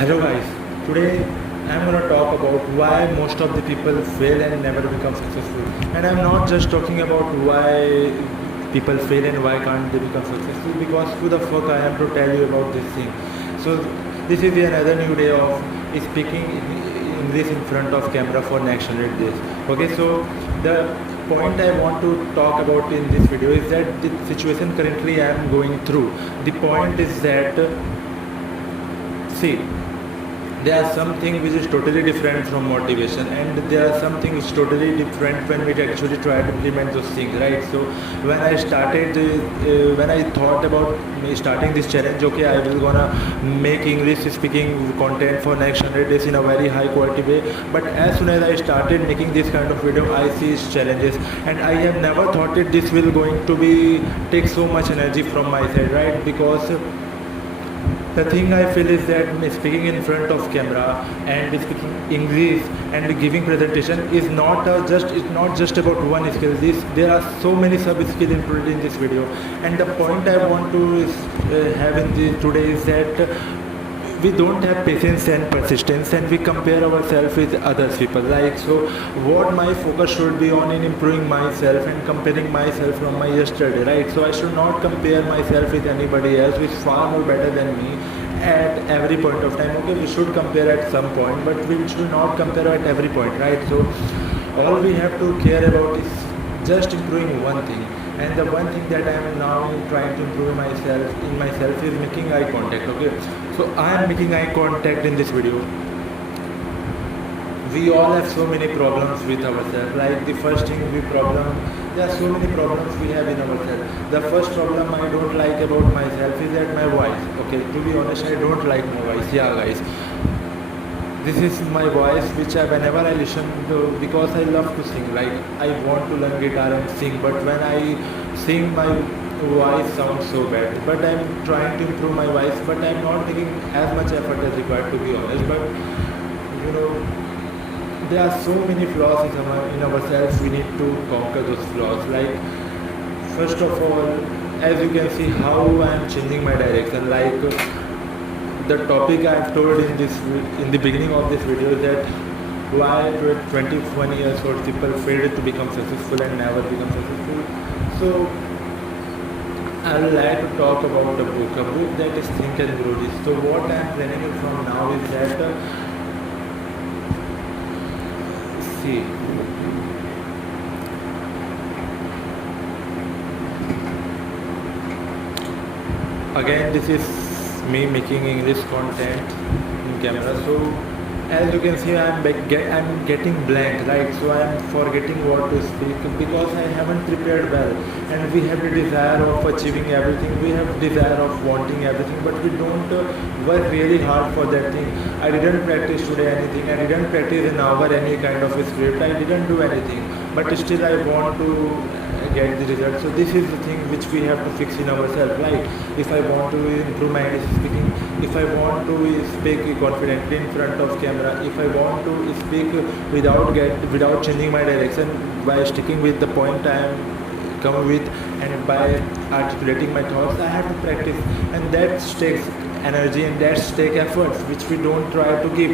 Hello guys, today I'm gonna talk about why most of the people fail and never become successful. And I'm not just talking about why people fail and why can't they become successful, because who the fuck I am to tell you about this thing. So this is another new day of speaking English in front of camera for next 100 days. Okay, so the point I want to talk about in this video is that the situation currently I am going through. The point is that see, there are something which is totally different from motivation, and there are something which is totally different when we actually try to implement those things, right? So when I thought about me starting this challenge, okay, I will gonna make English speaking content for next 100 days in a very high quality way. But as soon as I started making this kind of video, I see its challenges, and I have never thought that this will going to be take so much energy from my side, right? Because the thing I feel is that speaking in front of camera and speaking English and giving presentation is not it's not just about one skill. There are so many sub skills included in this video, and the point I want to have in this today is that we don't have patience and persistence, and we compare ourselves with others people, like, so what my focus should be on in improving myself and comparing myself from my yesterday, right? So I should not compare myself with anybody else who is far more better than me at every point of time. Okay, we should compare at some point, but we should not compare at every point, right? So all we have to care about is just improving one thing, and the one thing that I am now trying to improve myself is making eye contact. Okay, so I am making eye contact in this video. We all have so many problems with ourselves. Like, the first thing there are so many problems we have in ourselves. The first problem I don't like about myself is that my voice. Okay, to be honest, I don't like my voice. Yeah guys, this is my voice which whenever I listen to, because I love to sing, like I want to learn guitar and sing, but when I sing my voice sounds so bad. But I'm trying to improve my voice, but I'm not taking as much effort as required, to be honest. But you know, there are so many flaws in ourselves. We need to conquer those flaws. Like, first of all, as you can see how I'm changing my direction. Like, the topic I've told in the beginning of this video is that why 21 years old people failed to become successful and never become successful. So I would like to talk about a book that is Think and Grow Rich. So what I'm planning from now is that see, again, this is me making English content in camera. So as you can see, I'm getting blank, right? So I'm forgetting what to speak because I haven't prepared well. And we have the desire of achieving everything. We have desire of wanting everything, but we don't work really hard for that thing. I didn't practice today anything. I didn't practice an hour any kind of a script. I didn't do anything, but still I want to get the result. So this is the thing which we have to fix in ourselves. Like, if I want to improve my English speaking, if I want to speak confidently in front of camera, if I want to speak without changing my direction, by sticking with the point I am come with, and by articulating my thoughts, I have to practice, and that takes energy and that takes efforts which we don't try to give.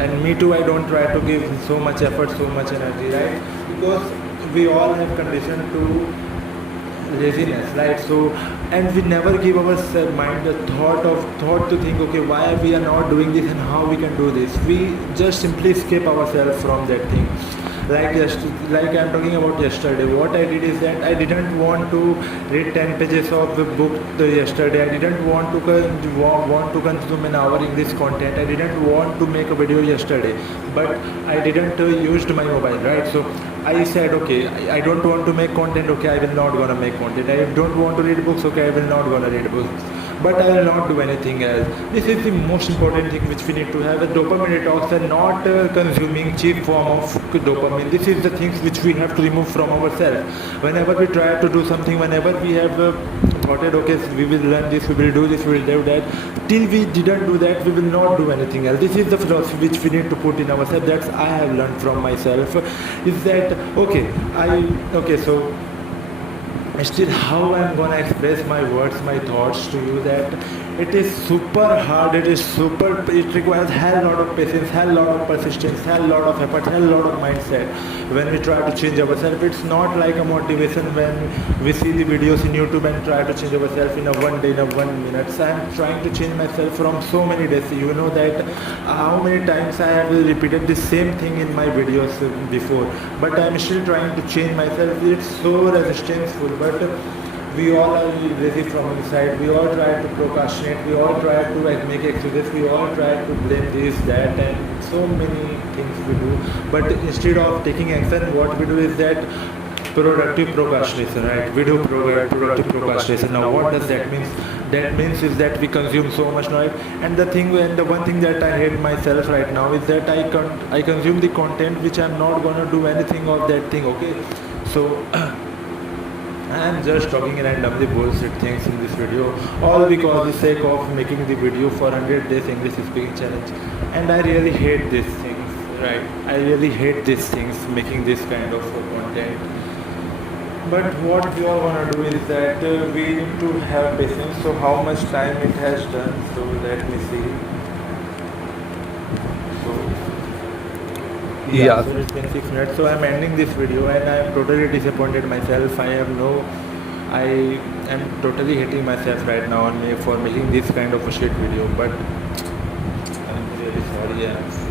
And me too, I don't try to give so much effort, so much energy, right? Because we all have condition to laziness, right? So, and we never give our mind the thought to think, okay, why we are not doing this and how we can do this. We just simply escape ourselves from that thing. Like I'm talking about yesterday, what I did is that I didn't want to read 10 pages of the book yesterday. I didn't want to consume an hour English content. I didn't want to make a video yesterday, but I didn't used my mobile, right? So I said, okay, I don't want to make content. Okay, I will not gonna make content. I don't want to read books. Okay, I will not gonna read books. But I will not do anything else. This is the most important thing which we need to have. A dopamine detox and not consuming cheap form of dopamine. This is the things which we have to remove from ourselves. Whenever we try to do something, whenever we have thought it, okay, we will learn this, we will do this, we will do that. Till we didn't do that, we will not do anything else. This is the philosophy which we need to put in ourselves. That's I have learned from myself. Is that so still how I'm gonna express my words, my thoughts to you, that it is super hard, it requires hell lot of patience, hell lot of persistence, hell lot of effort, hell lot of mindset when we try to change ourselves. It's not like a motivation when we see the videos in YouTube and try to change ourselves in a one day, in a 1 minute. So I'm trying to change myself from so many days. You know that how many times I have repeated the same thing in my videos before, but I'm still trying to change myself. It's so resistful, but we all are lazy from inside. We all try to procrastinate. We all try to make excuses. We all try to blame this, that, and so many things we do. But instead of taking action, what we do is that productive procrastination, right? We do productive procrastination. Now, what does that mean? That means is that we consume so much noise. And the one thing that I hate myself right now is that I consume the content which I'm not gonna do anything of that thing. Okay, so. I'm just talking randomly bullshit things in this video, all because the sake of making the video for 100 days English speaking challenge. And I really hate these things, right? I really hate these things, making this kind of content. But what we all wanna do is that we need to have patience. So how much time it has done? So let me see. So yeah, Yeah. so it's been 6 minutes. So I'm ending this video and I'm totally disappointed myself. I am totally hating myself right now for making this kind of a shit video. But I'm really sorry. Yeah.